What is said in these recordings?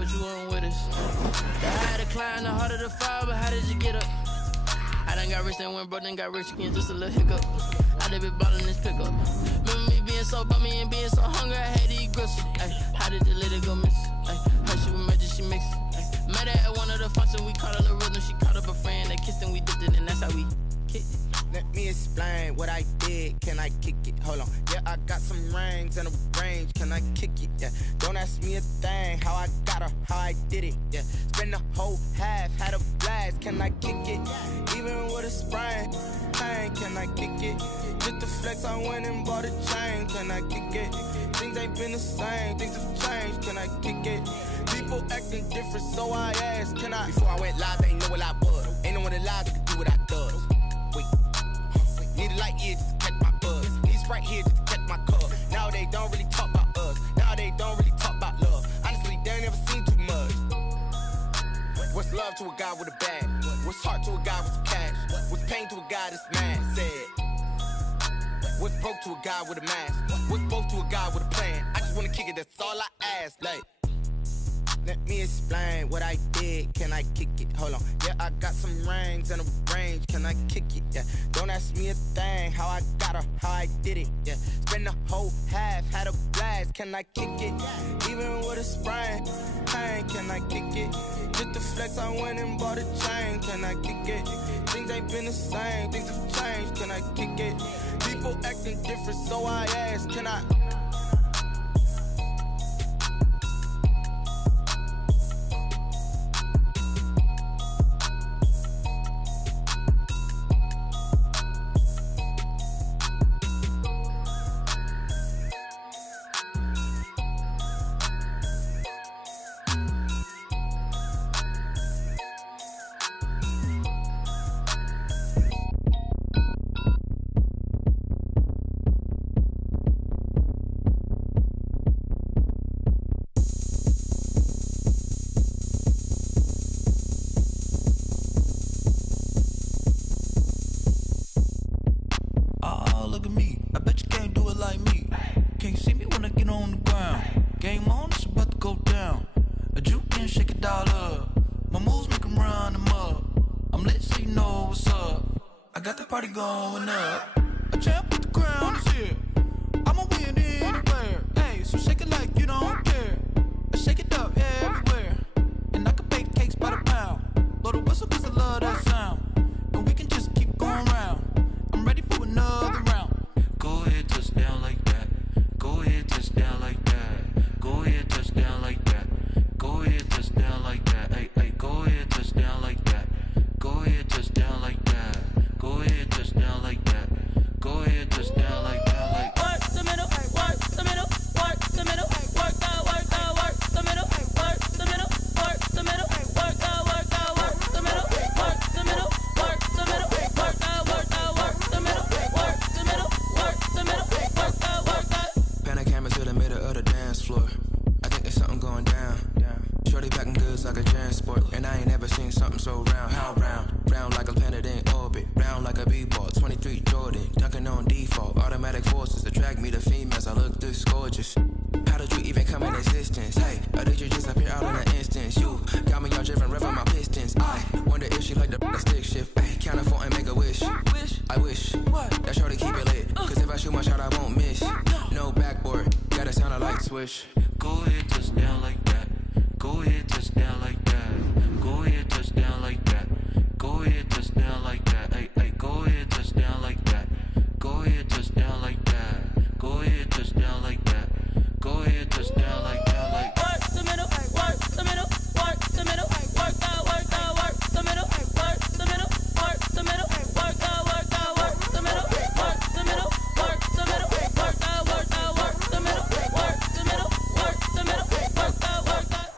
but you weren't with us. The higher the climb, the harder the fall, but how did you get up? I done got rich, then went broke, then got rich again, just a little hiccup. I done been ballin' this pickup. Remember me being so bummy and being so hungry, I had to eat gristle. Ay, how did the lady go miss? Ay, how she was magic, she mixed. Met her at one of the functions, we caught a little rhythm. She caught up a friend, they kissed and we dipped it, and that's how we kicked it. Let me explain what I did, can I kick it? Hold on, yeah, I got some rings and a range, can I kick it? Yeah, don't ask me a thing, how I got her, how I did it. Yeah, spend the whole half, had a blast, can I kick it? Even with a sprain, pain, can I kick it? Just the flex, I went and bought a chain, can I kick it? Things ain't been the same, things have changed, can I kick it? People acting different, so I asked, can I? Before I went live, they ain't know what I was. Ain't no one alive that could do what I does. Wait, need a light here just to catch my buzz. Need Sprite here just to catch my cup. Now they don't really talk about us. Now they don't really talk about love. Honestly, they ain't never seen too much. What's love to a guy with a bag? What's heart to a guy with some cash? What's pain to a guy that's mad? Said. What's broke to a guy with a mask? What's both to a guy with a plan? I just wanna kick it, that's all I ask. Like, let me explain what I did, can I kick it? Hold on, yeah, I got some rings and a range, can I kick it? Yeah, don't ask me a thing, how I got her, how I did it. Yeah, spend the whole half, had a blast, can I kick it? Even with a sprain, pain, can I kick it? Just the flex, I went and bought a chain, can I kick it? Things ain't been the same, things have changed, can I kick it? People acting different, so I ask, can I? Going up, a champ with the crown is here. I'ma win anywhere. Hey, so shake it like you don't care. Shake it up everywhere. And I can bake cakes by the pound. Blow the whistle cause I love that sound. And we can just keep going round. I'm ready for another round. Go ahead, touch down like that. Go ahead, touch down like that. Go ahead, touch down like that. Go ahead, touch down like that. Hey, hey, go ahead, touch down like that. Go ahead, touch down like that. Go ahead, touch down like that. Go ahead, touch down like that. Like work the middle, work the middle, work the middle, work out, work the middle, work the middle, work the middle, work out, work the middle, work the middle, work the middle, work out, work the middle, work the middle, work the middle, work out. Pan a camera to the middle of the dance floor. I think there's something going down. Shorty packing goods like a transport, and I ain't never seen something so round. How round? Round like a planet in orbit, round like a b-ball. 23 Jordan, dunking on default. Automatic forces attract me to females. I look this gorgeous. How did you even come in existence? Hey, or did you just appear out in an instance? You got me all driven, revving my pistons. I wonder if she like the stick shift. Hey, count a four and make a wish. I wish that shorty keep it lit. Cause if I shoot my shot, I won't miss. No backboard, gotta sound a light switch. Go ahead, touch down like that. Go ahead, touch down like that. Go ahead, touch down like that. Go ahead, touch down like that. Hey, hey, go ahead, touch down like that. Go ahead, touch down like that. Go ahead, touch down like that. Go ahead, touch down like that. Like work the middle, work the middle, work the middle, work out, work the middle, work the middle, work the middle, work out, work the middle, work the middle, work the middle, work out, work the middle, work the middle, work the middle, work out, work out.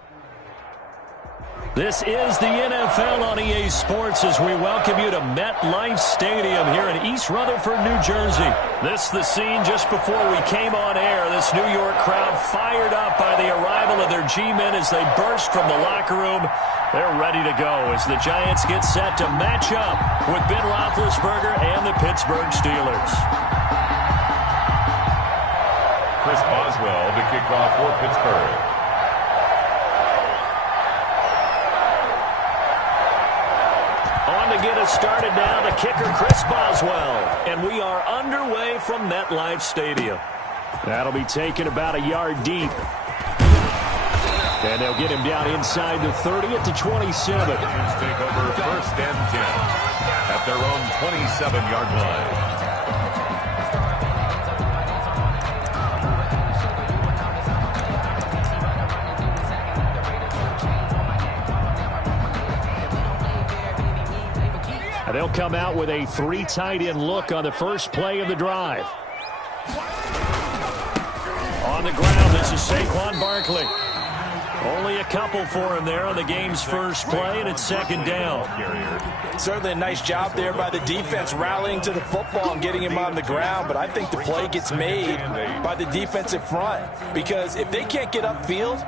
This is the NFL on EA Sports as we welcome you to MetLife Stadium here in East Rutherford, New Jersey. This the scene just before we came on air. This New York crowd fired up by the arrival of their G-men as they burst from the locker room. They're ready to go as the Giants get set to match up with Ben Roethlisberger and the Pittsburgh Steelers. Chris Boswell to kick off for Pittsburgh. to get us started now, the kicker, Chris Boswell. And we are underway from MetLife Stadium. That'll be taken about a yard deep. And they'll get him down inside the 30 at the 27. Take over first and 10 at their own 27-yard line. They'll come out with a 3 tight end look on the first play of the drive. On the ground, this is Saquon Barkley. Only a couple for him there on the game's first play, and it's second down. Certainly a nice job there by the defense rallying to the football and getting him on the ground, but I think the play gets made by the defensive front because if they can't get upfield,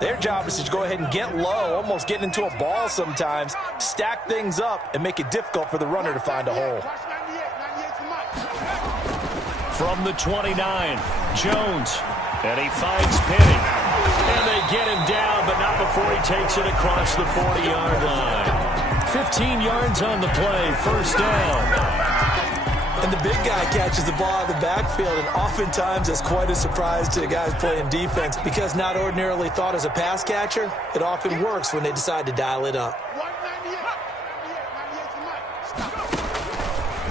their job is to go ahead and get low, almost get into a ball sometimes, stack things up, and make it difficult for the runner to find a hole. From the 29, Jones, and he finds Penny. And they get him down, but not before he takes it across the 40-yard line. 15 yards on the play, first down. And the big guy catches the ball out of the backfield, and oftentimes it's quite a surprise to the guys playing defense because not ordinarily thought as a pass catcher, it often works when they decide to dial it up.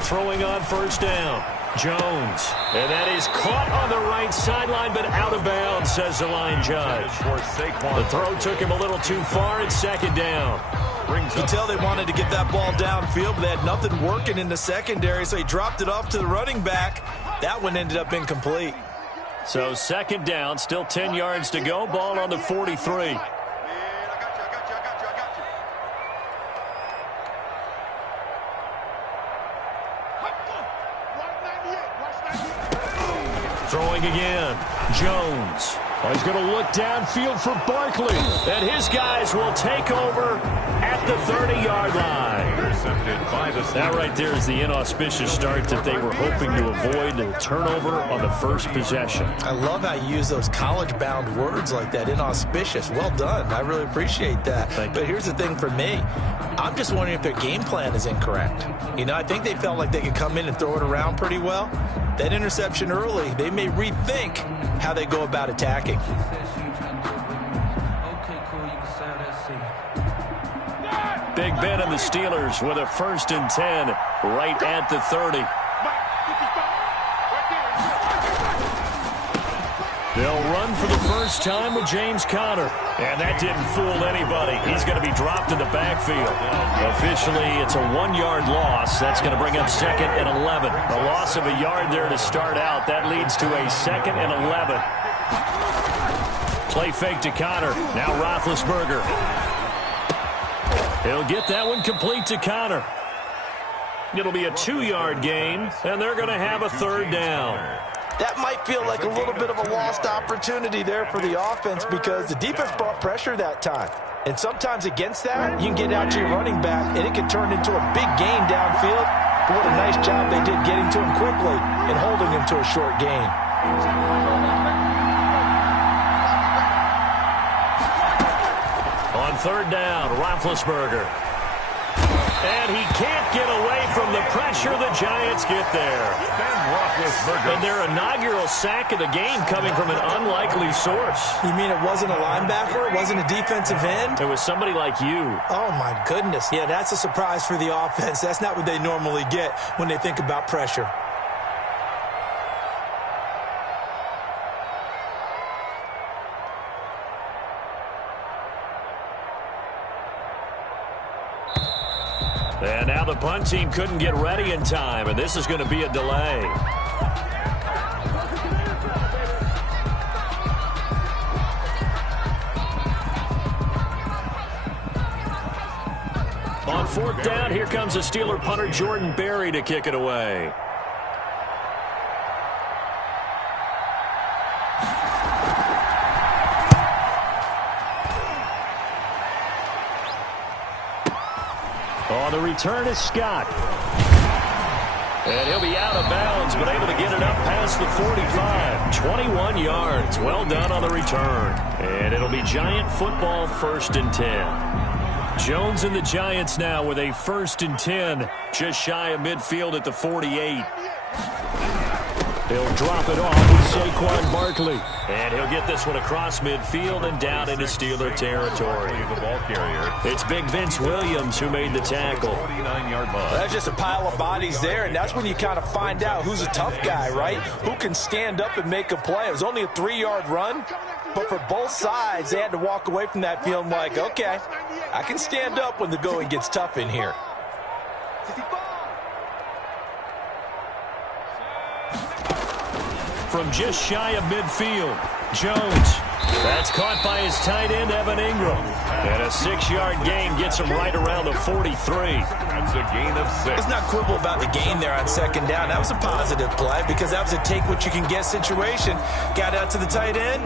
Throwing on first down, Jones. And that is caught on the right sideline, but out of bounds, says the line judge. The throw took him a little too far. It's second down. You can tell they wanted to get that ball downfield, but they had nothing working in the secondary, so he dropped it off to the running back. That one ended up incomplete. So second down, still 10 yards to go. Ball on the 43. Throwing again, Jones. Oh, he's going to look downfield for Barkley. And his guys will take over at the 30-yard line. That right there is the inauspicious start that they were hoping to avoid, the turnover on the first possession. I love how you use those college-bound words like that, inauspicious. Well done. I really appreciate that. But here's the thing for me. I'm just wondering if their game plan is incorrect. You know, I think they felt like they could come in and throw it around pretty well. That interception early, they may rethink how they go about attacking. Okay, cool. You can sell that seat. Big Ben and the Steelers with a 1st and 10 right at the 30. They'll run for the first time with James Conner. And that didn't fool anybody. He's going to be dropped in the backfield. Officially, it's a 1-yard loss. That's going to bring up 2nd and 11. A loss of a yard there to start out. That leads to a 2nd and 11. Play fake to Conner. Now Roethlisberger. He'll get that one complete to Conner. It'll be a 2-yard gain, and they're going to have a 3rd down. That might feel like a little bit of a lost opportunity there for the offense because the defense brought pressure that time. And sometimes against that, you can get out to your running back, and it can turn into a big gain downfield. But what a nice job they did getting to him quickly and holding him to a short gain. On 3rd down, Roethlisberger. And he can't get away from the pressure. The Giants get there. And their inaugural sack of the game coming from an unlikely source. You mean it wasn't a linebacker? It wasn't a defensive end? It was somebody like you. Oh, my goodness. Yeah, that's a surprise for the offense. That's not what they normally get when they think about pressure. And now the punt team couldn't get ready in time, and this is going to be a delay. On 4th down, here comes the Steeler punter Jordan Berry to kick it away. On the return is Scott. And he'll be out of bounds, but able to get it up past the 45. 21 yards. Well done on the return. And it'll be Giant football 1st and 10. Jones and the Giants now with a 1st and 10, just shy of midfield at the 48. He'll drop it off with Saquon Barkley. And he'll get this one across midfield and down into Steeler territory. The ball carrier. It's Big Vince Williams who made the tackle. 49-yard line. That's just a pile of bodies there, and that's when you kind of find out who's a tough guy, right? Who can stand up and make a play. It was only a 3-yard run, but for both sides, they had to walk away from that feeling like, okay, I can stand up when the going gets tough in here. From just shy of midfield, Jones. That's caught by his tight end, Evan Ingram. And a 6-yard gain gets him right around the 43. That's a gain of 6. Let's not quibble about the gain there on 2nd down. That was a positive play because that was a take-what-you-can-get situation. Got out to the tight end.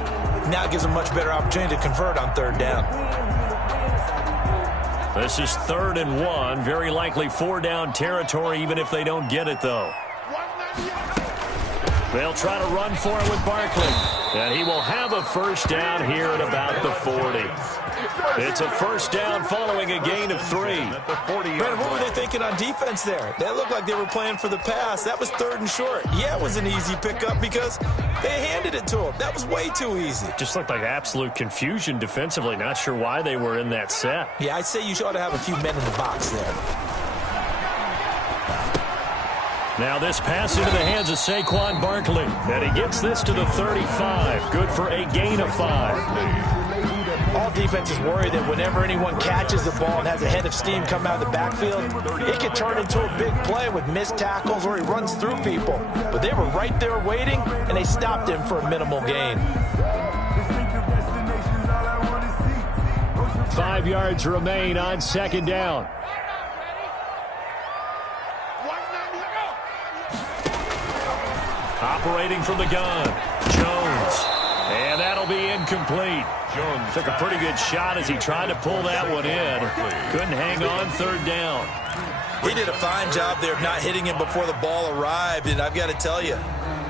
Now it gives him a much better opportunity to convert on 3rd down. This is 3rd and 1. Very likely 4-down territory, even if they don't get it, though. They'll try to run for it with Barkley. And he will have a 1st down here at about the 40. It's a 1st down following a gain of 3. Brandon, what were they thinking on defense there? They looked like they were playing for the pass. That was 3rd and short. Yeah, it was an easy pickup because they handed it to him. That was way too easy. Just looked like absolute confusion defensively. Not sure why they were in that set. Yeah, I'd say you ought to have a few men in the box there. Now this pass into the hands of Saquon Barkley. And he gets this to the 35. Good for a gain of 5. All defenses worry that whenever anyone catches the ball and has a head of steam come out of the backfield, it can turn into a big play with missed tackles or he runs through people. But they were right there waiting, and they stopped him for a minimal gain. 5 yards remain on 2nd down. Operating from the gun, Jones. And that'll be incomplete. Jones took a pretty good shot as he tried to pull that one in. Couldn't hang on 3rd down. He did a fine job there of not hitting him before the ball arrived, and I've got to tell you,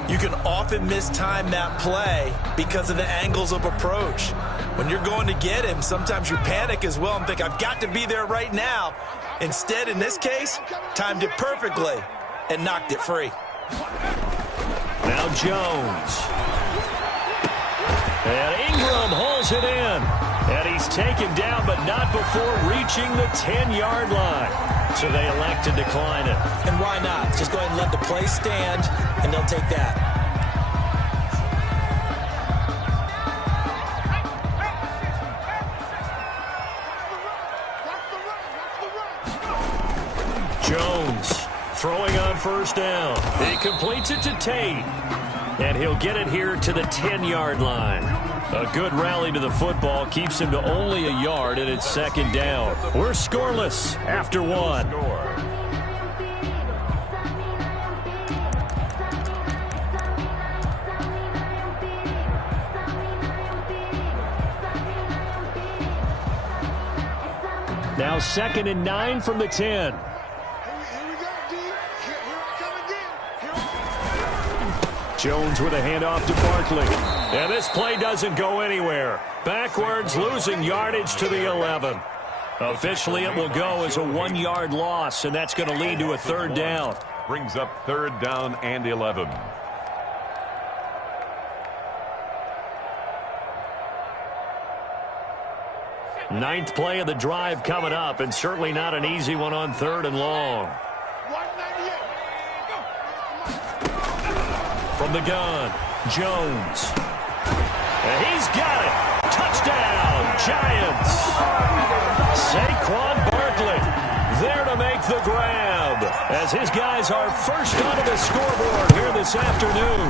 you can often mistime that play because of the angles of approach. When you're going to get him, sometimes you panic as well and think, I've got to be there right now. Instead, in this case, timed it perfectly and knocked it free. Now Jones. And Ingram hauls it in. And he's taken down, but not before reaching the 10-yard line. So they elect to decline it. And why not? Just go ahead and let the play stand, and they'll take that. Jones throwing on 1st down. He completes it to Tate. And he'll get it here to the 10-yard line. A good rally to the football keeps him to only a yard, and it's 2nd down. We're scoreless after 1. Now 2nd and 9 from the 10. Jones with a handoff to Barkley. And this play doesn't go anywhere. Backwards, losing yardage to the 11. Officially, it will go as a 1-yard loss, and that's going to lead to a 3rd down. Brings up 3rd down and 11. Ninth play of the drive coming up, and certainly not an easy one on 3rd and long. From the gun, Jones. And he's got it. Touchdown, Giants. Saquon Barkley there to make the grab as his guys are first onto the scoreboard here this afternoon.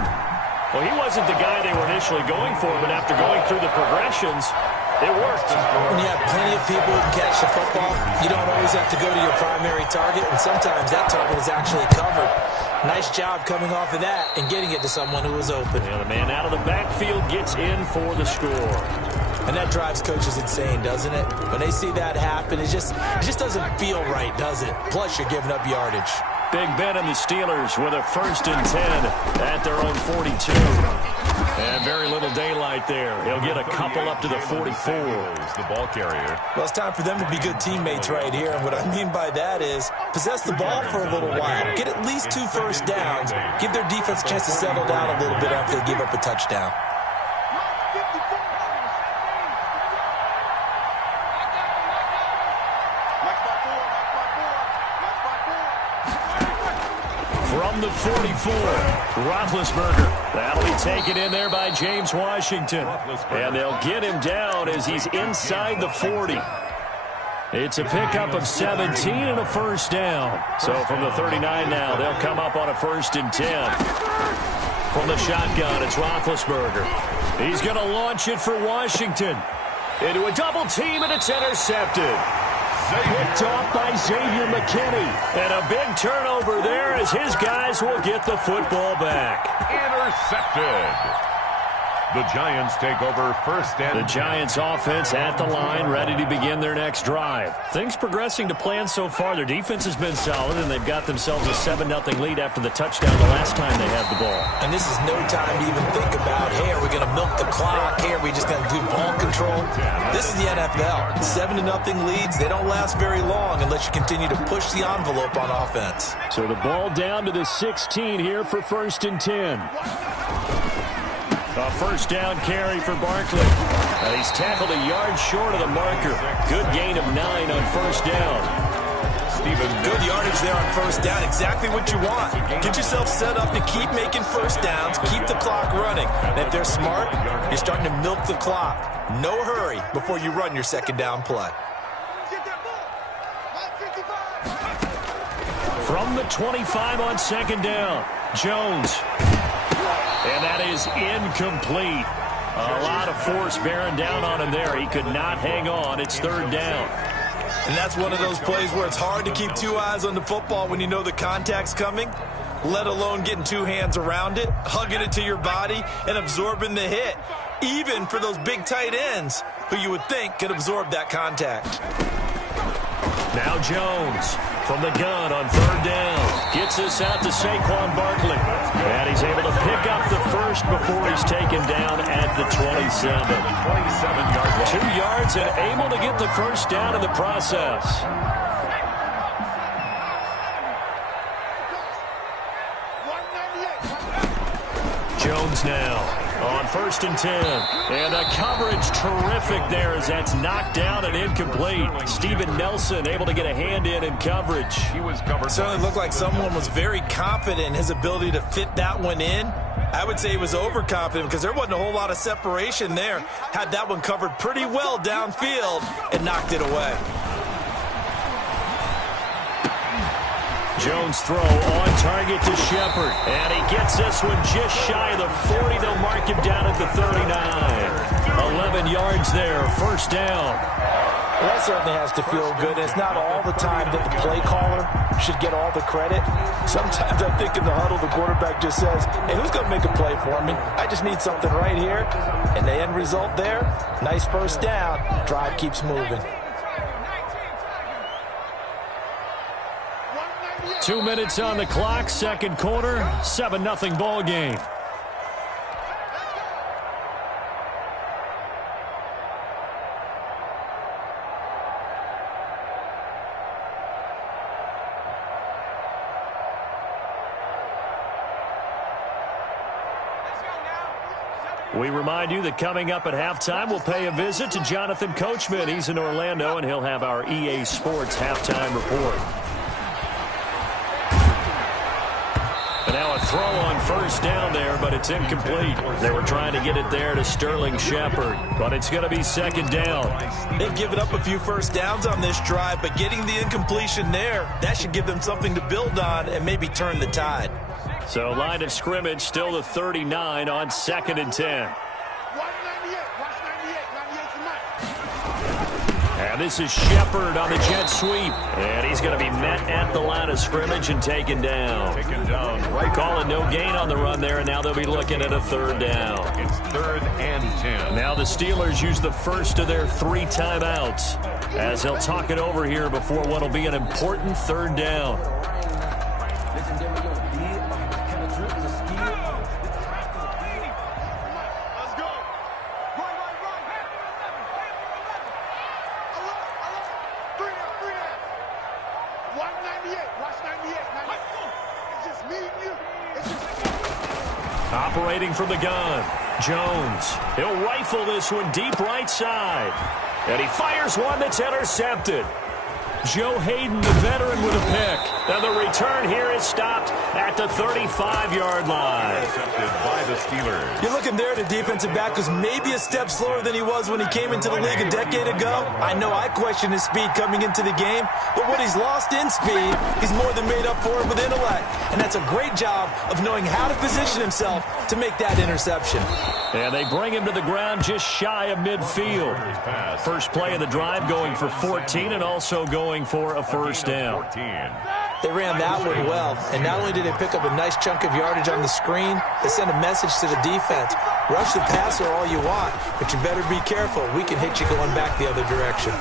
Well, he wasn't the guy they were initially going for, but after going through the progressions, it worked. When you have plenty of people who can catch the football, you don't always have to go to your primary target, and sometimes that target is actually covered. Nice job coming off of that and getting it to someone who was open. And the man out of the backfield gets in for the score. And that drives coaches insane, doesn't it? When they see that happen, it just doesn't feel right, does it? Plus, you're giving up yardage. Big Ben and the Steelers with a 1st and 10 at their own 42. And very little daylight there. He'll get a couple up to the 44. The ball carrier. Well, it's time for them to be good teammates right here. And what I mean by that is possess the ball for a little while. Get at least 2 first downs. Give their defense a chance to settle down a little bit after they give up a touchdown. From the 44, Roethlisberger. That'll be taken in there by James Washington. And they'll get him down as he's inside the 40. It's a pickup of 17 and a first down. So from the 39 now, they'll come up on a 1st and 10. From the shotgun, it's Roethlisberger. He's going to launch it for Washington. Into a double team, and it's intercepted. Picked off by Xavier McKinney. And a big turnover there as his guys will get the football back. Intercepted. The Giants take over 1st and 10. The Giants offense at the line, ready to begin their next drive. Things progressing to plan so far. Their defense has been solid, and they've got themselves a 7-0 lead after the touchdown the last time they had the ball. And this is no time to even think about, hey, are we going to milk the clock? Hey, are we just going to do ball control? This is the NFL. 7-0 leads, they don't last very long unless you continue to push the envelope on offense. So the ball down to the 16 here for 1st and 10. A first down carry for Barkley. And he's tackled a yard short of the marker. Good gain of 9 on 1st down. Good yardage there on 1st down. Exactly what you want. Get yourself set up to keep making first downs. Keep the clock running. And if they're smart, you're starting to milk the clock. No hurry before you run your 2nd down play. From the 25 on 2nd down, Jones. And that is incomplete. A lot of force bearing down on him there. He could not hang on. It's 3rd down. And that's one of those plays where it's hard to keep 2 eyes on the football when you know the contact's coming, let alone getting 2 hands around it, hugging it to your body, and absorbing the hit, even for those big tight ends who you would think could absorb that contact. Now Jones from the gun on 3rd down. Gets this out to Saquon Barkley. And he's able to pick up the first before he's taken down at the 27. 27-yard line. 2 yards and able to get the first down in the process. Jones now on 1st and 10. And the coverage terrific there as that's knocked down and incomplete. Steven Nelson able to get a hand in coverage. He was covered. Certainly looked like someone was very confident in his ability to fit that one in. I would say he was overconfident because there wasn't a whole lot of separation there. Had that one covered pretty well downfield and knocked it away. Jones throw on target to Shepard. And he gets this one just shy of the 40. They'll mark him down at the 39. 11 yards there, 1st down. Well, that certainly has to feel good. It's not all the time that the play caller should get all the credit. Sometimes I think in the huddle, the quarterback just says, hey, who's going to make a play for me? I just need something right here. And the end result there, nice 1st down. Drive keeps moving. 2 minutes on the clock, 2nd quarter, 7-0 ball game. We remind you that coming up at halftime, we'll pay a visit to Jonathan Coachman. He's in Orlando, and he'll have our EA Sports halftime report. And now a throw on 1st down there, but it's incomplete. They were trying to get it there to Sterling Shepard, but it's going to be 2nd down. They've given up a few 1st downs on this drive, but getting the incompletion there, that should give them something to build on and maybe turn the tide. So line of scrimmage still the 39 on 2nd and 10. And this is Shepard on the jet sweep. And he's going to be met at the line of scrimmage and taken down. Calling no gain on the run there, and now they'll be looking at a 3rd down. It's 3rd and 10. Now the Steelers use the first of their 3 timeouts as they'll talk it over here before what will be an important 3rd down. Operating from the gun, Jones. He'll rifle this one deep right side. And he fires one that's intercepted. Joe Hayden, the veteran, with a pick. And the return here is stopped at the 35-yard line. Intercepted by the Steelers. You're looking there at a defensive back who's maybe a step slower than he was when he came into the league a decade ago. I know I questioned his speed coming into the game, but what he's lost in speed, he's more than made up for it with intellect. And that's a great job of knowing how to position himself to make that interception. And they bring him to the ground just shy of midfield. First play of the drive going for 14 and also going for a first down. They ran that one well, and not only did they pick up a nice chunk of yardage on the screen, they sent a message to the defense. Rush the passer all you want, but you better be careful. We can hit you going back the other direction.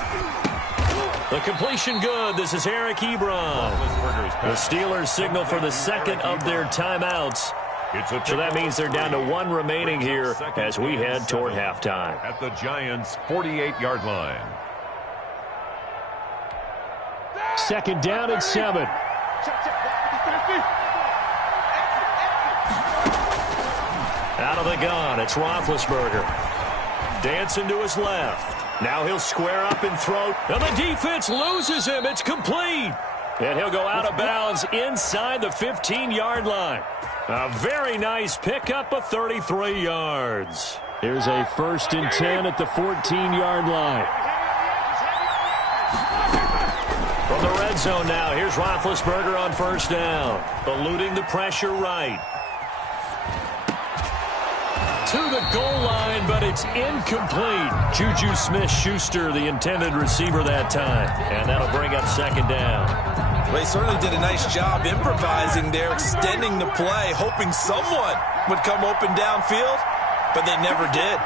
The completion good. This is Eric Ebron. The Steelers signal for the second of their timeouts. So that means they're down to one remaining here as we head toward halftime. At the Giants' 48-yard line. Second down and 7. Out of the gun, it's Roethlisberger. Dancing to his left. Now he'll square up and throw. And the defense loses him. It's complete. And he'll go out of bounds inside the 15-yard line. A very nice pickup of 33 yards. Here's a 1st and 10 at the 14-yard line. From the red zone now, here's Roethlisberger on first down. Eluding the pressure right. To the goal line, but it's incomplete. Juju Smith-Schuster, the intended receiver that time. And that'll bring up second down. Well, he certainly did a nice job improvising there, extending the play, hoping someone would come open downfield, but they never did.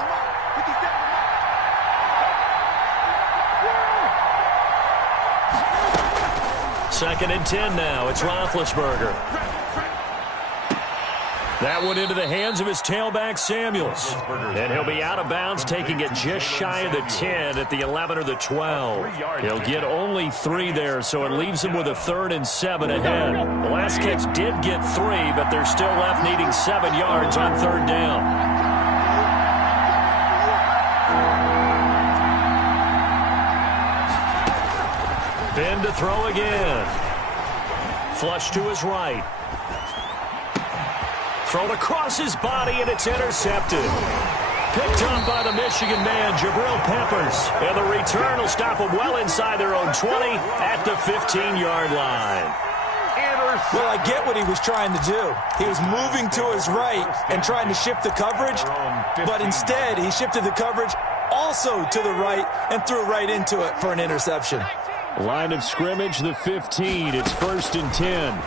Second and 10 now. It's Roethlisberger. That one into the hands of his tailback, Samuels. And he'll be out of bounds, taking it just shy of the 10 at the 11 or the 12. He'll get only 3 there, so it leaves him with a 3rd and 7 ahead. The last catch did get 3, but they're still left needing 7 yards on 3rd down. Ben to throw again. Flush to his right. Thrown across his body, and it's intercepted. Picked up by the Michigan man, Jabril Peppers. And the return will stop them well inside their own 20 at the 15-yard line. Well, I get what he was trying to do. He was moving to his right and trying to shift the coverage, but instead he shifted the coverage also to the right and threw right into it for an interception. Line of scrimmage, the 15. It's 1st and 10.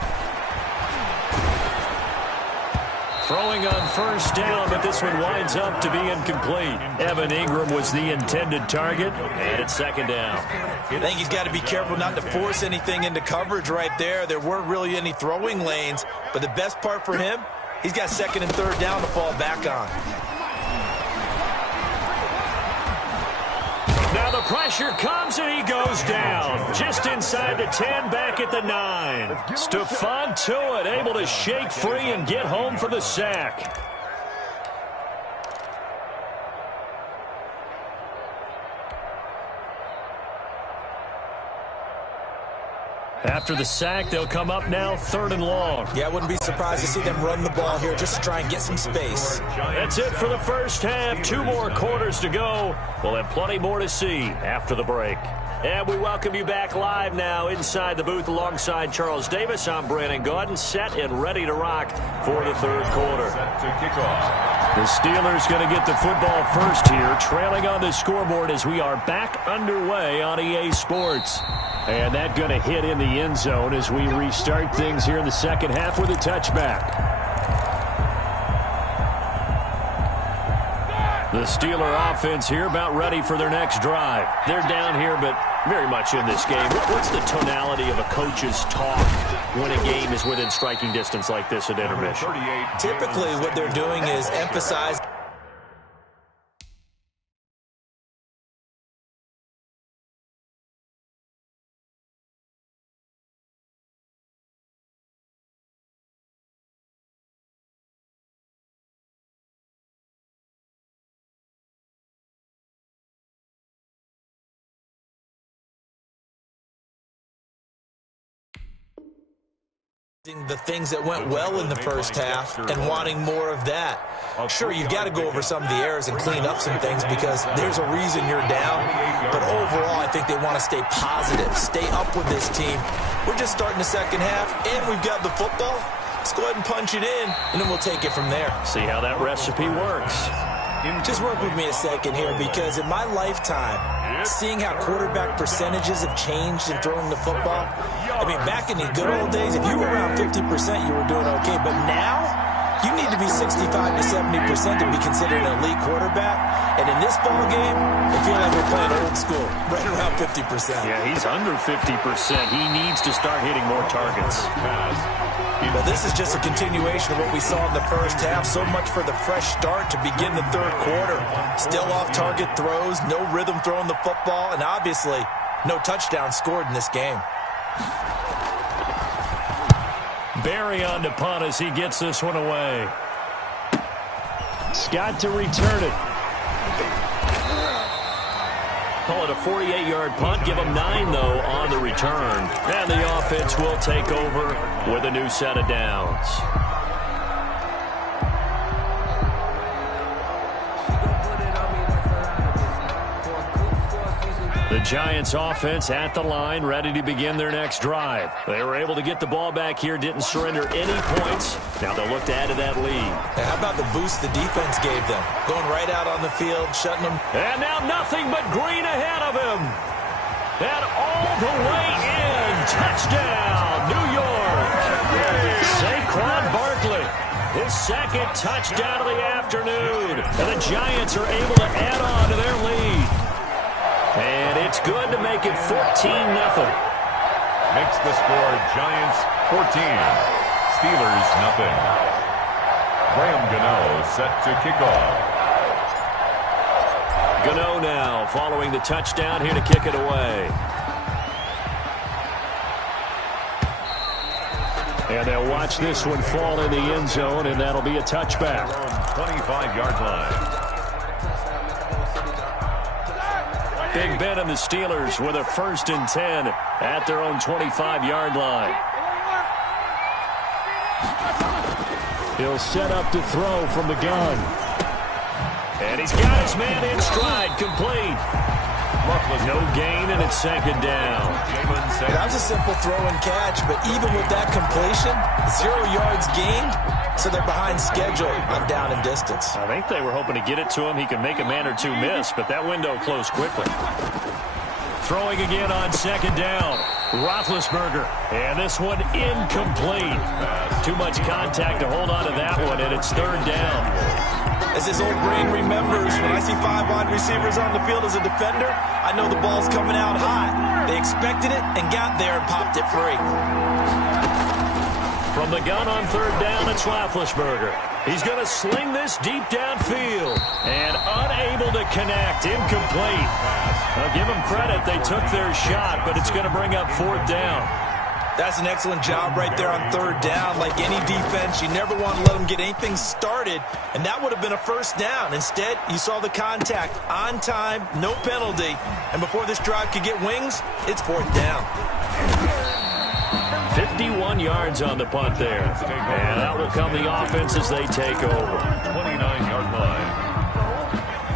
Throwing on first down, but this one winds up to be incomplete. Evan Ingram was the intended target, and it's second down. I think he's got to be careful not to force anything into coverage right there. There weren't really any throwing lanes, but the best part for him, he's got 2nd and 3rd down to fall back on. Now the pressure comes, and he goes down. Just inside the 10, back at the 9. Stephon Tuitt able to shake free and get home for the sack. After the sack, they'll come up now 3rd and long. Yeah, I wouldn't be surprised to see them run the ball here just to try and get some space. That's it for the first half. 2 more quarters to go. We'll have plenty more to see after the break. And we welcome you back live now inside the booth alongside Charles Davis. I'm Brandon Gaudin, set and ready to rock for the 3rd quarter. Set to kick off. The Steelers going to get the football first here, trailing on the scoreboard as we are back underway on EA Sports. And that going to hit in the end zone as we restart things here in the second half with a touchback. The Steeler offense here about ready for their next drive. They're down here, but very much in this game. What's the tonality of a coach's talk when a game is within striking distance like this at intermission? Typically, what they're doing is emphasize The things that went well in the first half and wanting more of that. Sure, you've got to go over some of the errors and clean up some things because there's a reason you're down. But overall, I think they want to stay positive, stay up with this team. We're just starting the second half, and we've got the football. Let's go ahead and punch it in, and then we'll take it from there. See how that recipe works. Just work with me a second here, because in my lifetime, seeing how quarterback percentages have changed in throwing the football, I mean, back in the good old days, if you were around 50%, you were doing okay. But now, you need to be 65 to 70% to be considered an elite quarterback. And in this ball game, I feel like we're playing old school, right around 50%. Yeah, he's under 50%. He needs to start hitting more targets. Well, this is just a continuation of what we saw in the first half. So much for the fresh start to begin the third quarter. Still off-target throws, no rhythm throwing the football, and obviously no touchdown scored in this game. Barry on to punt as he gets this one away. Scott to return it. Call it a 48-yard punt. Give them 9, though, on the return. And the offense will take over with a new set of downs. The Giants offense at the line, ready to begin their next drive. They were able to get the ball back here, didn't surrender any points. Now they'll look to add to that lead. How about the boost the defense gave them? Going right out on the field, shutting them. And now nothing but green ahead of him. And all the way in. Touchdown, New York. Saquon Barkley. His second touchdown of the afternoon. And the Giants are able to add on to their lead. And it's good to make it 14-0. Makes the score Giants 14, Steelers nothing. Graham Gano set to kick off. Gano now following the touchdown here to kick it away. And they'll watch this one fall in the end zone, and that'll be a touchback. 25-yard line. Big Ben and the Steelers with a 1st and 10 at their own 25-yard line. He'll set up to throw from the gun. And he's got his man in stride, complete. No gain, and it's 2nd down. That was a simple throw and catch, but even with that completion, 0 yards gained, so they're behind schedule on down and distance. I think they were hoping to get it to him. He could make a man or two miss, but that window closed quickly. Throwing again on 2nd down. Roethlisberger. And this one incomplete. Too much contact to hold on to that one, and it's 3rd down. As his old brain remembers, when I see 5 wide receivers on the field as a defender, I know the ball's coming out hot. They expected it and got there and popped it free. From the gun on 3rd down, it's Roethlisberger. He's going to sling this deep downfield. And unable to connect. Incomplete. Now, give them credit. They took their shot, but it's going to bring up 4th down. That's an excellent job right there on 3rd down. Like any defense, you never want to let them get anything started, and that would have been a 1st down. Instead, you saw the contact on time, no penalty, and before this drive could get wings, it's 4th down. 51 yards on the punt there. And out will come the offense as they take over. 29-yard line.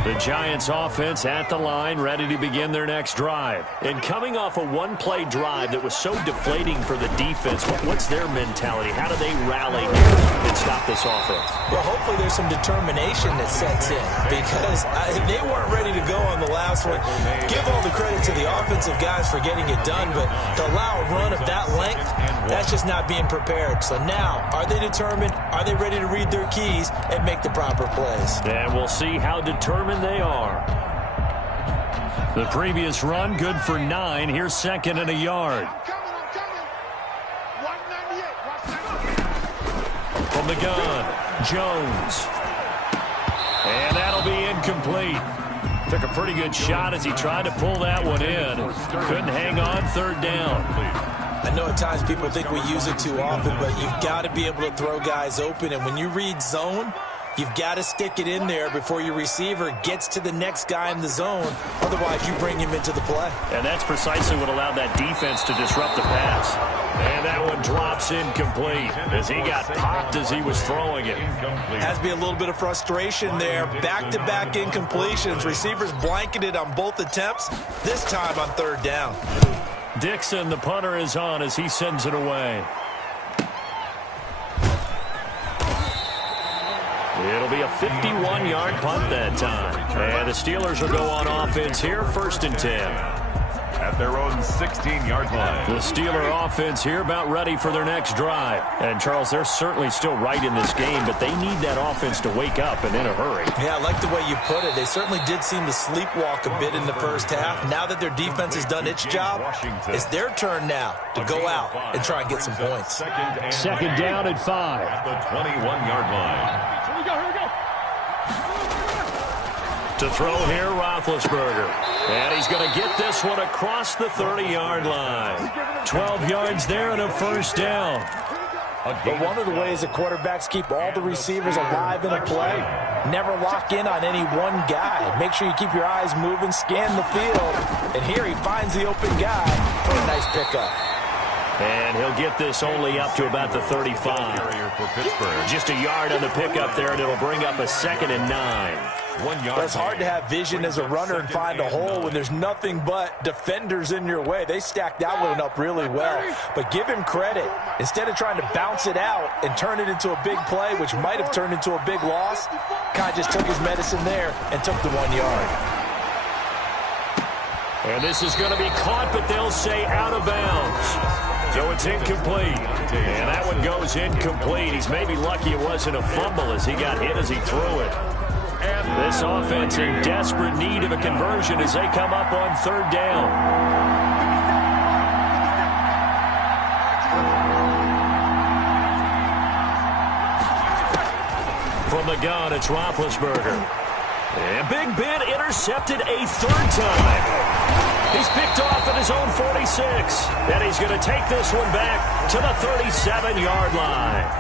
The Giants offense at the line, ready to begin their next drive. And coming off a one-play drive that was so deflating for the defense, what's their mentality? How do they rally here and stop this offense? Well, hopefully there's some determination that sets in, because they weren't ready to go on the last one. Give all the credit to the offensive guys for getting it done, but to allow a run of that length, that's just not being prepared. So now, are they determined? Are they ready to read their keys and make the proper plays? And we'll see how determined they are. The previous run, good for 9. Here's 2nd and a yard. From the gun, Jones. And that'll be incomplete. Took a pretty good shot as he tried to pull that one in. Couldn't hang on. 3rd down. I know at times people think we use it too often, but you've got to be able to throw guys open. And when you read zone, You've got to stick it in there before your receiver gets to the next guy in the zone. Otherwise, you bring him into the play. And that's precisely what allowed that defense to disrupt the pass. And that one drops incomplete as he got popped as he was throwing it. Has to be a little bit of frustration there. Back-to-back incompletions. Receivers blanketed on both attempts, this time on third down. Dixon, the punter, is on as he sends it away. It'll be a 51-yard punt that time. And the Steelers will go on offense here, 1st and 10. At their own 16-yard line. The Steeler offense here about ready for their next drive. And, Charles, they're certainly still right in this game, but they need that offense to wake up and in a hurry. Yeah, I like the way you put it. They certainly did seem to sleepwalk a bit in the first half. Now that their defense has done its job, it's their turn now to go out and try and get some points. Second down at 5. At the 21-yard line. To throw here, Roethlisberger. And he's going to get this one across the 30-yard line. 12 yards there and a first down. But one of the ways that quarterbacks keep all the receivers alive in a play, never lock in on any one guy. Make sure you keep your eyes moving, scan the field. And here he finds the open guy for a nice pickup. And he'll get this only up to about the 35. Just a yard on the pickup there, and it'll bring up a 2nd and 9. 1 yard. It's hard to have vision as a runner and find a hole when there's nothing but defenders in your way. They stacked that one up really well. But give him credit. Instead of trying to bounce it out and turn it into a big play, which might have turned into a big loss, Kai just took his medicine there and took the 1 yard. And this is going to be caught, but they'll say out of bounds. So it's incomplete. And that one goes incomplete. He's maybe lucky it wasn't a fumble as he got hit as he threw it. And this offense in desperate need of a conversion as they come up on third down. From the gun, it's Roethlisberger. And Big Ben intercepted a third time. He's picked off at his own 46. And he's going to take this one back to the 37-yard line.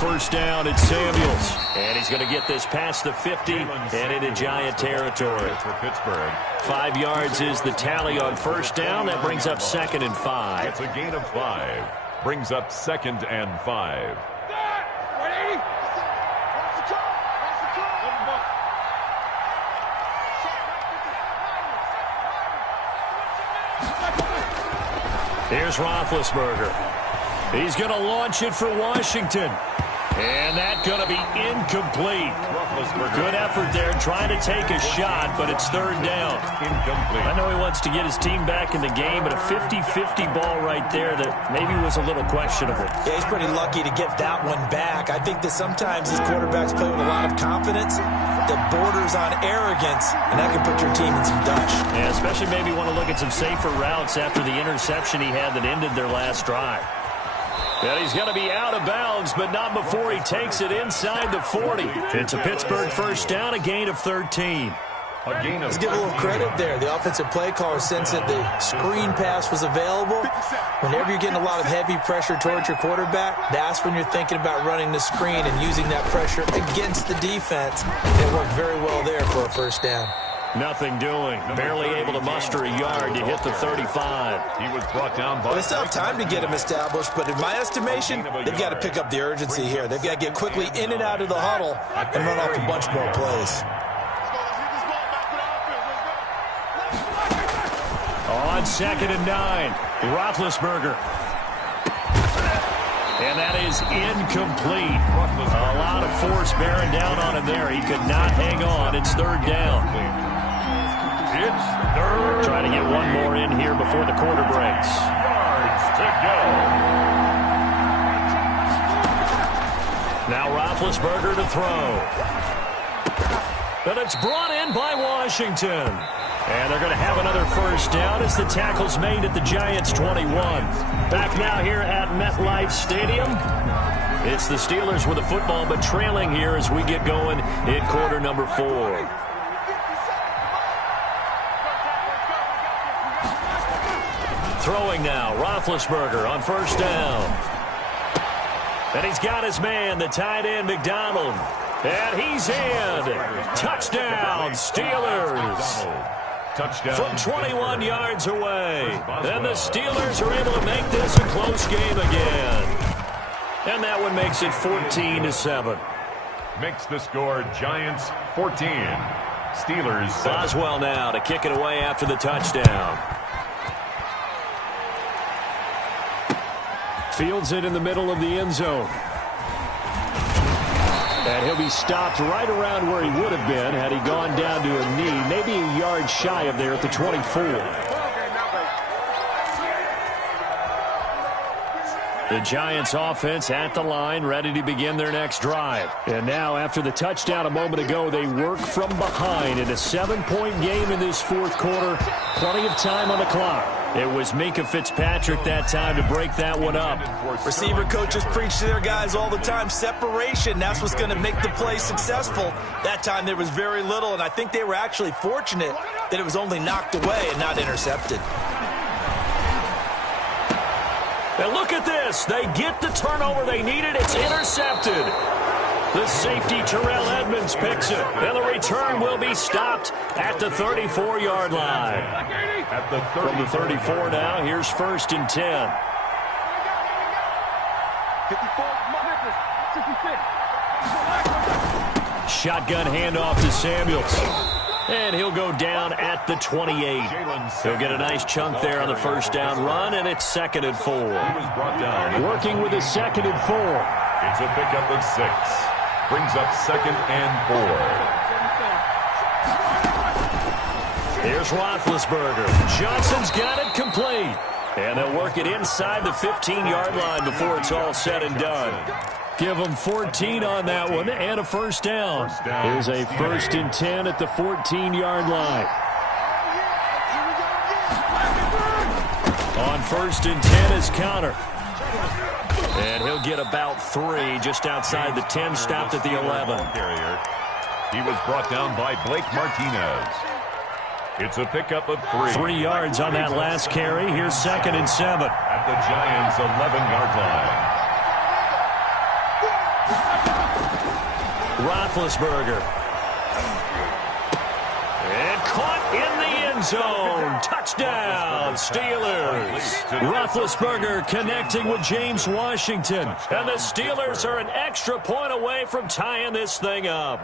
First down, it's Samuels. And he's going to get this past the 50 and into Giant territory. For Pittsburgh. 5 yards is the tally on first down. That brings up 2nd and 5. It's a gain of 5. Brings up 2nd and 5. Here's Roethlisberger. He's going to launch it for Washington. And that's going to be incomplete. Good effort there trying to take a shot, but it's third down. Incomplete. I know he wants to get his team back in the game, but a 50-50 ball right there that maybe was a little questionable. Yeah, he's pretty lucky to get that one back. I think that sometimes these quarterbacks play with a lot of confidence that borders on arrogance, and that can put your team in some Dutch. Yeah, especially maybe want to look at some safer routes after the interception he had that ended their last drive. And he's going to be out of bounds, but not before he takes it inside the 40. It's a Pittsburgh first down, a gain of 13. Let's give a little credit there. The offensive play caller sensed that the screen pass was available. Whenever you're getting a lot of heavy pressure towards your quarterback, that's when you're thinking about running the screen and using that pressure against the defense. It worked very well there for a first down. Nothing doing. Barely able to muster a yard to hit the 35. He was brought down by... Well, they still have time to get him established, but in my estimation, they've got to pick up the urgency here. They've got to get quickly in and out of the huddle and run off a bunch more plays. On 2nd and 9, Roethlisberger. And that is incomplete. A lot of force bearing down on him there. He could not hang on. It's third down. It's third. Trying to get one more in here before the quarter breaks. Yards to go. Now Roethlisberger to throw. And it's brought in by Washington. And they're going to have another first down as the tackle's made at the Giants' 21. Back now here at MetLife Stadium. It's the Steelers with the football, but trailing here as we get going in quarter number 4. Throwing now, Roethlisberger on first down. And he's got his man, the tight end, McDonald. And he's in. Touchdown, Steelers. Touchdown. From 21 yards away. And the Steelers are able to make this a close game again. And that one makes it 14-7. Makes the score Giants 14. Steelers 7. Boswell now to kick it away after the touchdown. Fields it in the middle of the end zone. And he'll be stopped right around where he would have been had he gone down to a knee, maybe a yard shy of there at the 24. The Giants offense at the line, ready to begin their next drive. And now, after the touchdown a moment ago, they work from behind in a 7-point game in this fourth quarter. Plenty of time on the clock. It was Minkah Fitzpatrick that time to break that one up. Receiver coaches preach to their guys all the time. Separation, that's what's going to make the play successful. That time there was very little, and I think they were actually fortunate that it was only knocked away and not intercepted. And look at this. They get the turnover they needed. It's intercepted. The safety, Terrell Edmonds, picks it. And the return will be stopped at the 34-yard line. From the 34 now, here's 1st and 10. Shotgun handoff to Samuels. And he'll go down at the 28. He'll get a nice chunk there on the first down run, and it's 2nd and 4. Working with a 2nd and 4. It's a pickup of 6. Brings up 2nd and 4. Here's Roethlisberger. Johnson's got it complete. And they'll work it inside the 15-yard line before it's all said and done. Give them 14 on that one and a first down. Here's a 1st and 10 at the 14-yard line. On 1st and 10 is Conner. And he'll get about 3 just outside the 10, stopped at the 11. He was brought down by Blake Martinez. It's a pickup of 3. 3 yards on that last carry. Here's 2nd and 7. At the Giants' 11-yard line. Roethlisberger. And caught in the end zone. Touchdown, Steelers. Roethlisberger connecting with James Washington. And the Steelers are an extra point away from tying this thing up.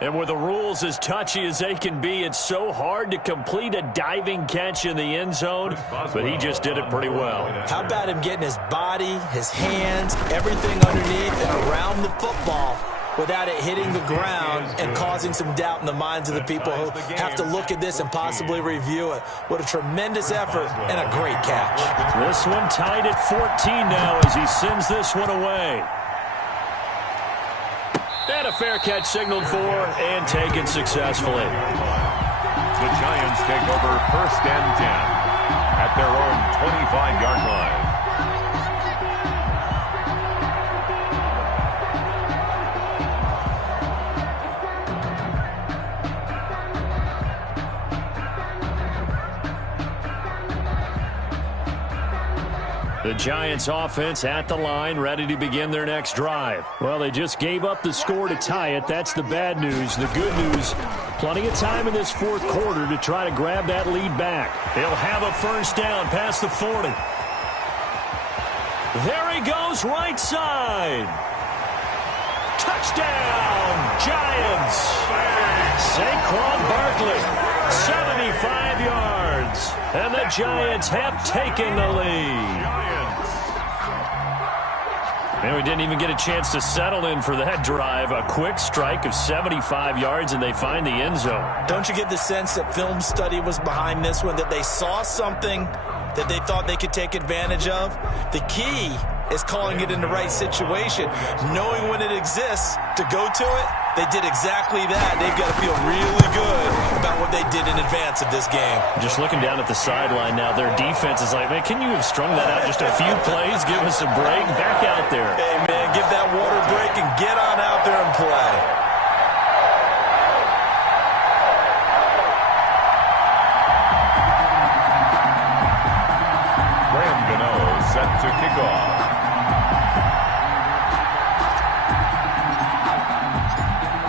And with the rules as touchy as they can be, it's so hard to complete a diving catch in the end zone, but he just did it pretty well. How about him getting his body, his hands, everything underneath and around the football without it hitting the ground and causing some doubt in the minds of the people who have to look at this and possibly review it. What a tremendous effort and a great catch. This one tied at 14 now as he sends this one away. And a fair catch signaled for and taken successfully. The Giants take over 1st and 10 at their own 25-yard line. The Giants offense at the line, ready to begin their next drive. Well, they just gave up the score to tie it. That's the bad news. The good news, plenty of time in this fourth quarter to try to grab that lead back. They'll have a first down past the 40. There he goes, right side. Touchdown, Giants. Saquon Barkley, 75 yards. And the Giants have taken the lead. And we didn't even get a chance to settle in for that drive. A quick strike of 75 yards, and they find the end zone. Don't you get the sense that film study was behind this one, that they saw something that they thought they could take advantage of? The key is calling it in the right situation. Knowing when it exists to go to it, they did exactly that. They've got to feel really good about what they did in advance of this game. Just looking down at the sideline now, their defense is like, man, can you have strung that out just a few plays? Give us a break. Back out there. Hey, man, give that water break and get on out there and play. Set to kick off.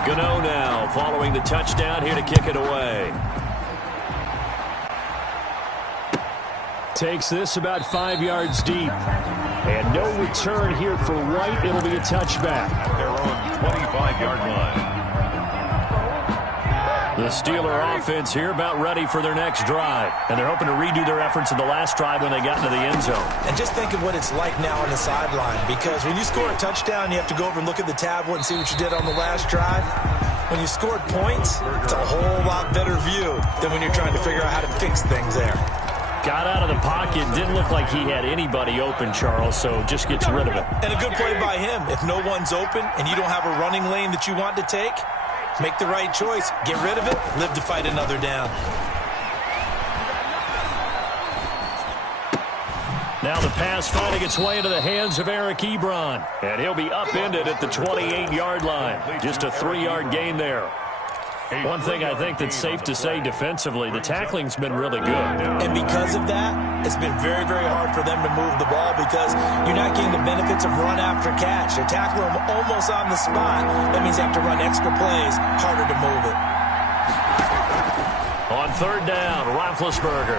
Gano now following the touchdown here to kick it away. Takes this about 5 yards deep. And no return here for White. It'll be a touchback. At their own 25-yard line. The Steeler offense here about ready for their next drive. And they're hoping to redo their efforts in the last drive when they got into the end zone. And just think of what it's like now on the sideline. Because when you score a touchdown, you have to go over and look at the tablet and see what you did on the last drive. When you scored points, it's a whole lot better view than when you're trying to figure out how to fix things there. Got out of the pocket. Didn't look like he had anybody open, Charles, so just gets rid of it. And a good play by him. If no one's open and you don't have a running lane that you want to take, make the right choice. Get rid of it. Live to fight another down. Now the pass finding its way into the hands of Eric Ebron. And he'll be upended at the 28-yard line. Just a 3-yard gain there. One thing I think that's safe to say defensively, the tackling's been really good. And because of that, it's been very, very hard for them to move the ball because you're not getting the benefits of run after catch. They tackle them almost on the spot. That means they have to run extra plays, harder to move it. On third down, Roethlisberger.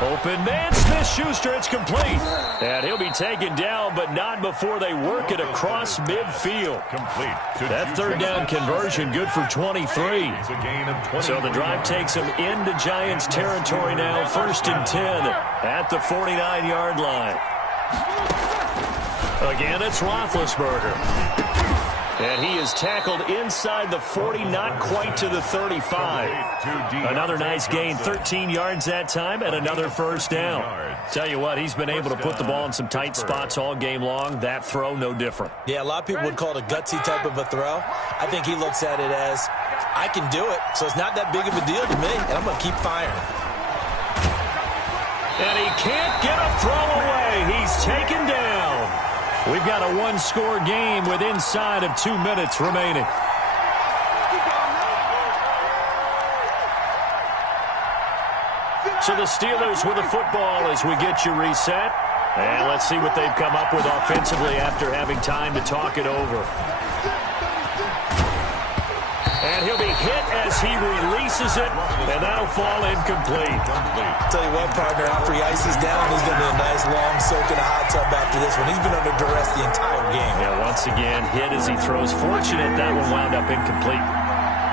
Open man, Smith-Schuster, it's complete. And he'll be taken down, but not before they work it across midfield. Complete. That third down conversion good for 23. It's a gain of 20. So the drive takes them into Giants territory now, 1st and 10 at the 49-yard line. Again, it's Roethlisberger. And he is tackled inside the 40, not quite to the 35. Another nice gain, 13 yards that time, and another first down. Tell you what, he's been able to put the ball in some tight spots all game long. That throw, no different. Yeah, a lot of people would call it a gutsy type of a throw. I think he looks at it as, I can do it, so it's not that big of a deal to me, and I'm going to keep firing. And he can't get a throw away. He's taken down. We've got a one-score game with inside of 2 minutes remaining. So the Steelers with the football as we get you reset. And let's see what they've come up with offensively after having time to talk it over. And he'll be hit as he releases it, and that'll fall incomplete. Tell you what, partner, after he ices down, he's going to be a nice long soak in a hot tub after this one. He's been under duress the entire game. Yeah, once again, hit as he throws. Fortunate that one wound up incomplete.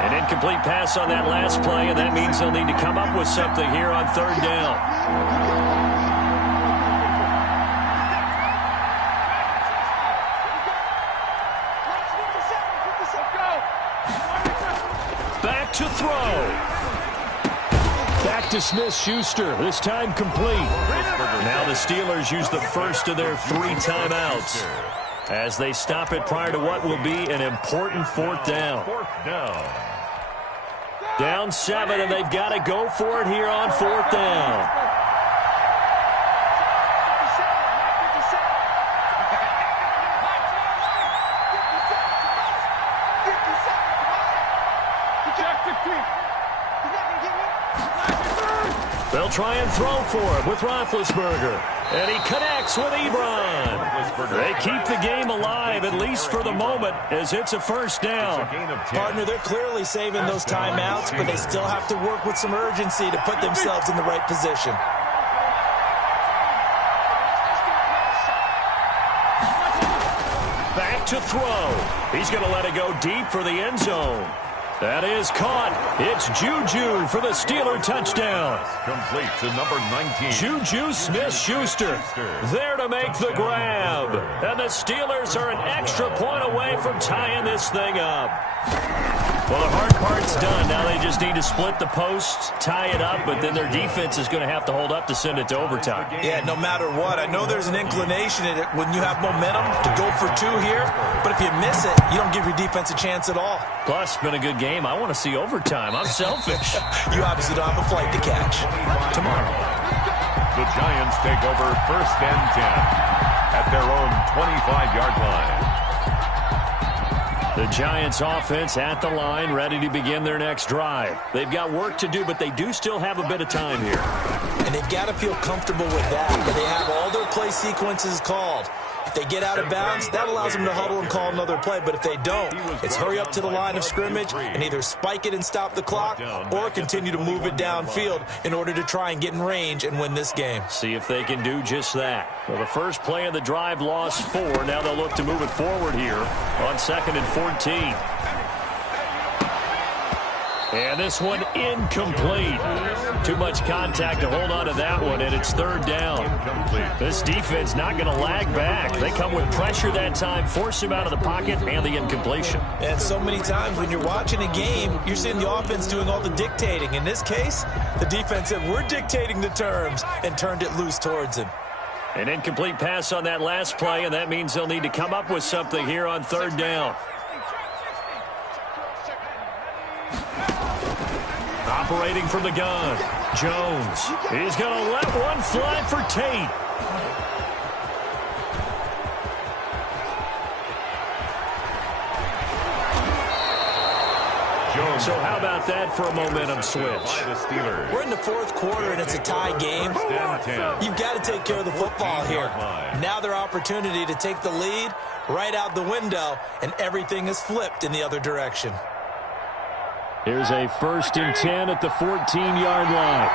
An incomplete pass on that last play, and that means they'll need to come up with something here on third down. Back to throw. Back to Smith-Schuster, this time complete. Now the Steelers use the first of their 3 timeouts as they stop it prior to what will be an important fourth down. Down 7, and they've got to go for it here on fourth down. They'll try and throw for it with Roethlisberger. And he connects with Ebron. They keep the game alive, at least for the moment, as it's a first down. Partner, they're clearly saving those timeouts, but they still have to work with some urgency to put themselves in the right position. Back to throw. He's going to let it go deep for the end zone. That is caught. It's Juju for the Steeler touchdown. Complete to number 19. Juju Smith-Schuster there to make the grab. And the Steelers are an extra point away from tying this thing up. Well, the hard part's done. Now they just need to split the posts, tie it up, but then their defense is going to have to hold up to send it to overtime. Yeah, no matter what. I know there's an inclination in it when you have momentum to go for two here, but if you miss it, you don't give your defense a chance at all. Plus, it's been a good game. I want to see overtime. I'm selfish. You obviously don't have a flight to catch. Tomorrow. The Giants take over 1st and 10 at their own 25-yard line. The Giants offense at the line, ready to begin their next drive. They've got work to do, but they do still have a bit of time here. And they've got to feel comfortable with that. They have all their play sequences called. If they get out of bounds, that allows them to huddle and call another play. But if they don't, it's hurry up to the line of scrimmage and either spike it and stop the clock or continue to move it downfield in order to try and get in range and win this game. See if they can do just that. Well, the first play of the drive lost 4. Now they'll look to move it forward here on 2nd and 14. And this one incomplete. Too much contact to hold on to that one, and it's 3rd down. This defense not going to lag back. They come with pressure that time, force him out of the pocket, and the incompletion. And so many times when you're watching a game, you're seeing the offense doing all the dictating. In this case, the defense said, we're dictating the terms, and turned it loose towards him. An incomplete pass on that last play, and that means they'll need to come up with something here on 3rd down. Operating from the gun, Jones. He's going to let one fly for Tate. So how about that for a momentum switch? We're in the 4th quarter, and it's a tie game. You've got to take care of the football here. Now their opportunity to take the lead right out the window, and everything is flipped in the other direction. Here's a 1st and 10 at the 14-yard line.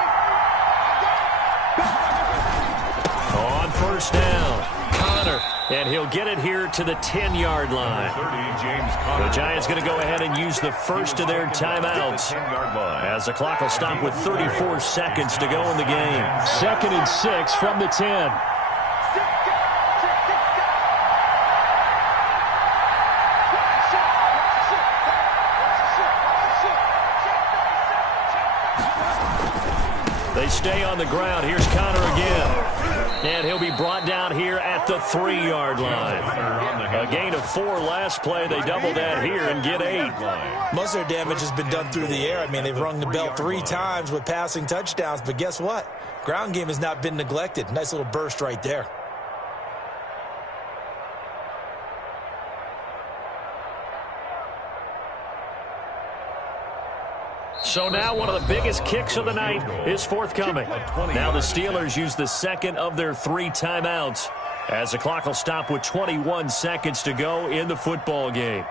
On 1st down, Connor, and he'll get it here to the 10-yard line. The Giants going to go ahead and use the first of their timeouts as the clock will stop with 34 seconds to go in the game. 2nd and 6 from the 10. They stay on the ground. Here's Connor again. And he'll be brought down here at the 3-yard line. A gain of 4 last play. They double that here and get 8. Most of their damage has been done through the air. I mean, they've rung the bell 3 times with passing touchdowns. But guess what? Ground game has not been neglected. Nice little burst right there. So now one of the biggest kicks of the night is forthcoming. Now the Steelers use the 2nd of their 3 timeouts as the clock will stop with 21 seconds to go in the football game.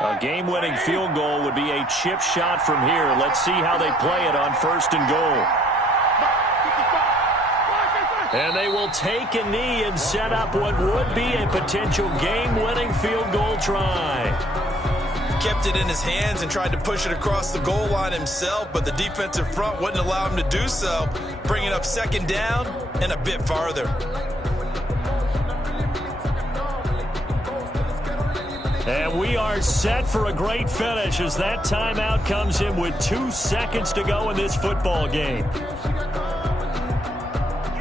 A game-winning field goal would be a chip shot from here. Let's see how they play it on 1st and goal. And they will take a knee and set up what would be a potential game-winning field goal try. Kept it in his hands and tried to push it across the goal line himself, but the defensive front wouldn't allow him to do so, bringing up 2nd down and a bit farther. And we are set for a great finish as that timeout comes in with 2 seconds to go in this football game.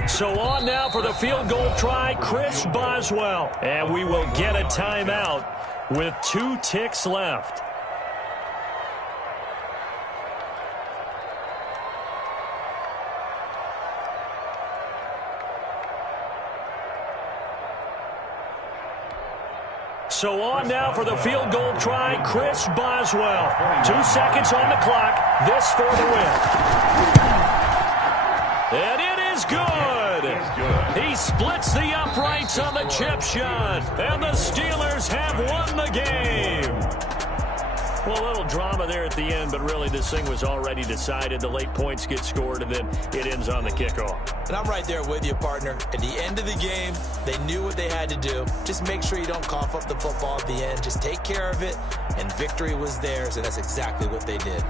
So on now for the field goal try, Chris Boswell. And we will get a timeout with 2 ticks left. So on now for the field goal try, Chris Boswell. 2 seconds on the clock. This for the win. And it is good. He splits the uprights on the chip shot. And the Steelers have won the game. Well, a little drama there at the end, but really this thing was already decided. The late points get scored, and then it ends on the kickoff. And I'm right there with you, partner. At the end of the game, they knew what they had to do. Just make sure you don't cough up the football at the end. Just take care of it, and victory was theirs, and that's exactly what they did.